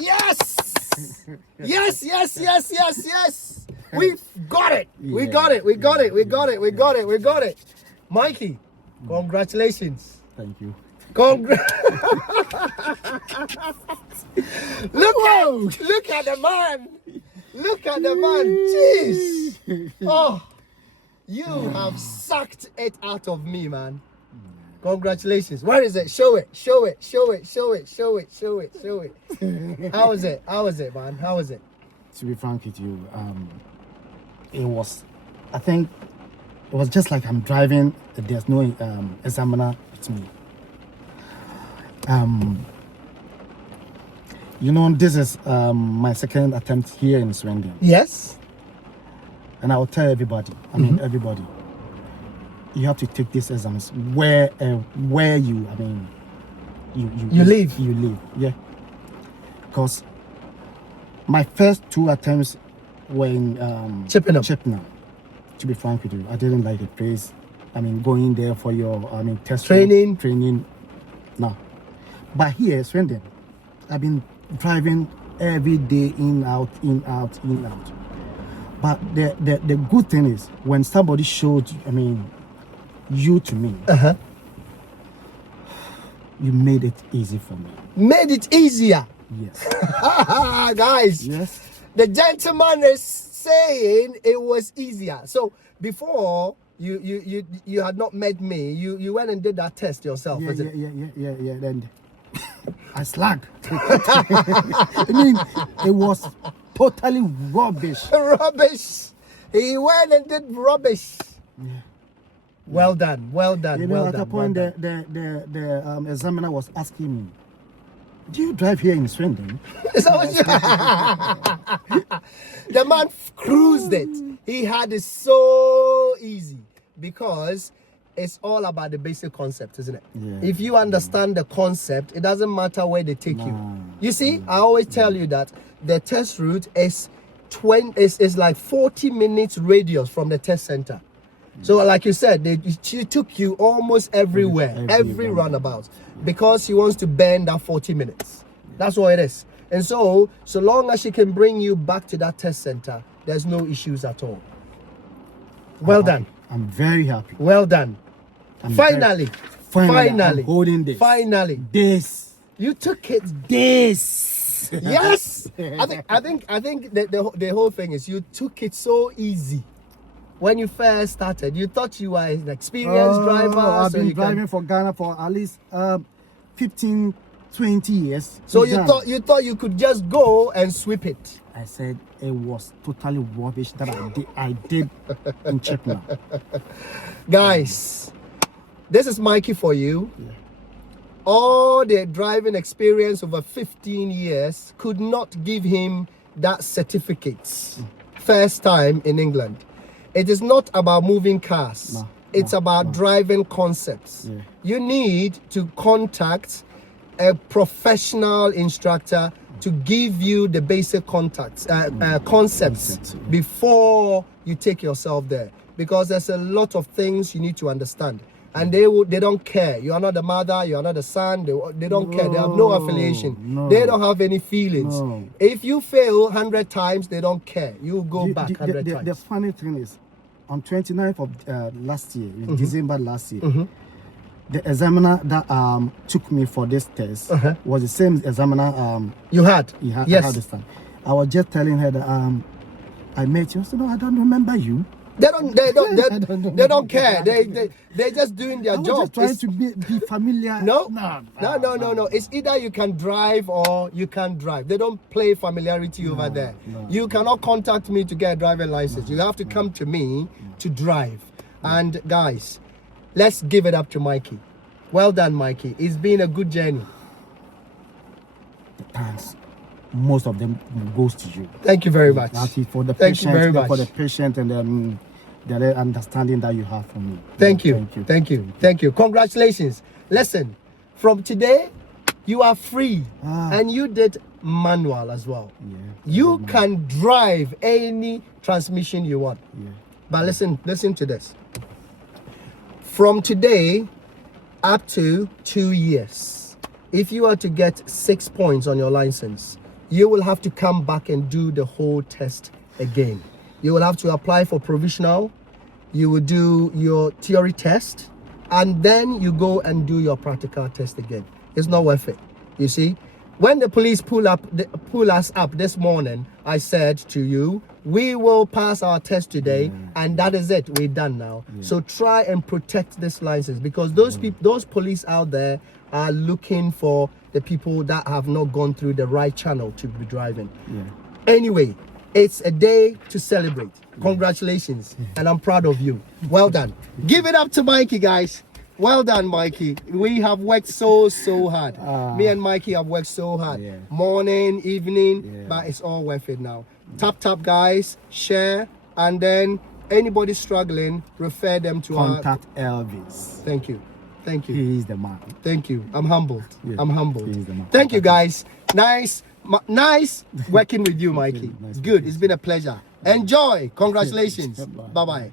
Yes! Yes! We've got it! We got it! Mikey, congratulations. Thank you. Look at the man! Look at the man! Jeez! Oh, you have sucked it out of me, man. Congratulations. Where is it? Show it. How was it, man? How was it? To be frank with you, I think it was just like I'm driving. There's no examiner with me. This is my second attempt here in Swindon. Yes. And I will tell everybody, everybody, you have to take these exams where you live. Yeah. Because my first 2 attempts were in Chippenham. To be frank with you, I didn't like the place. Going there for your test training. No. But here, Swindon, I've been driving every day, in, out. But the good thing is, when somebody showed you to me, you made it easy for me. Made it easier? Yes. Guys, yes. The gentleman is saying it was easier. So before you had not met me, you went and did that test yourself. Yeah. Then I slagged. It was totally rubbish. Rubbish. He went and did rubbish. Yeah. Well done. At the point, the examiner was asking me, "Do you drive here in Swindon?" The man cruised it. He had it so easy because it's all about the basic concept, isn't it? Yeah. If you understand the concept, it doesn't matter where they take you. You see, I always tell you that the test route is like 40 minutes radius from the test center. So like you said, she took you almost everywhere, every roundabout, because she wants to bend that 40 minutes. That's what it is. And so long as she can bring you back to that test center, there's no issues at all. Well done. I'm very happy. Well done. Finally, I'm holding this. Finally. This. You took it. This. Yes. I think the whole thing is you took it so easy. When you first started, you thought you were an experienced driver. I've been driving for Ghana for at least 15, 20 years. So you thought you could just go and sweep it. I said it was totally rubbish that I did in Chippenham. Guys, this is Mikey for you. Yeah. All the driving experience over 15 years could not give him that certificate. First time in England. It is not about moving cars. It's about driving concepts. Yeah. You need to contact a professional instructor to give you the basic concepts before you take yourself there, because there's a lot of things you need to understand, and they don't care. You are not the mother, you are not the son. They don't care. They have no affiliation. They don't have any feelings. If you fail 100 times, they don't care. You go back 100 times. The funny thing is, on 29th of last year, December last year, the examiner that took me for this test was the same examiner you had. Yes. Yes. I had this time. I was just telling her that I met you. I said, "No, I don't remember you." They don't care. They're just doing their job. Just trying to be familiar. No. It's either you can drive or you can't drive. They don't play familiarity over there. You cannot contact me to get a driving license. You have to come to me to drive. And guys, let's give it up to Mikey. Well done, Mikey. It's been a good journey. The thanks, most of them goes to you. Thank you very much. For the Thank you very much. For the patient and the understanding that you have for me. Thank you. Congratulations. Listen, from today, you are free. And you did manual as well. Yeah, you can drive any transmission you want. Yeah. But listen to this. From today up to 2 years, if you are to get 6 points on your license, you will have to come back and do the whole test again. You will have to apply for provisional, you will do your theory test, and then you go and do your practical test again. It's not worth it. You see, when the police pull us up this morning, I said to you, we will pass our test today, and that is it. We're done now. So try and protect this license, because those people, those police out there are looking for the people that have not gone through the right channel to be driving. Anyway, it's a day to celebrate. Congratulations, and I'm proud of you. Well done. Give it up to Mikey, guys. Well done, Mikey. We have worked so hard. Me and Mikey have worked so hard. Morning, evening, but it's all worth it now. Tap, guys, share, and then anybody struggling, refer them to Contact Elvis. Thank you. Thank you. He is the man. Thank you. I'm humbled. I'm humbled. He is the man. Thank you, guys. Nice working with you, Mikey. Nice Good. It's been a pleasure. Enjoy. Congratulations. Bye-bye.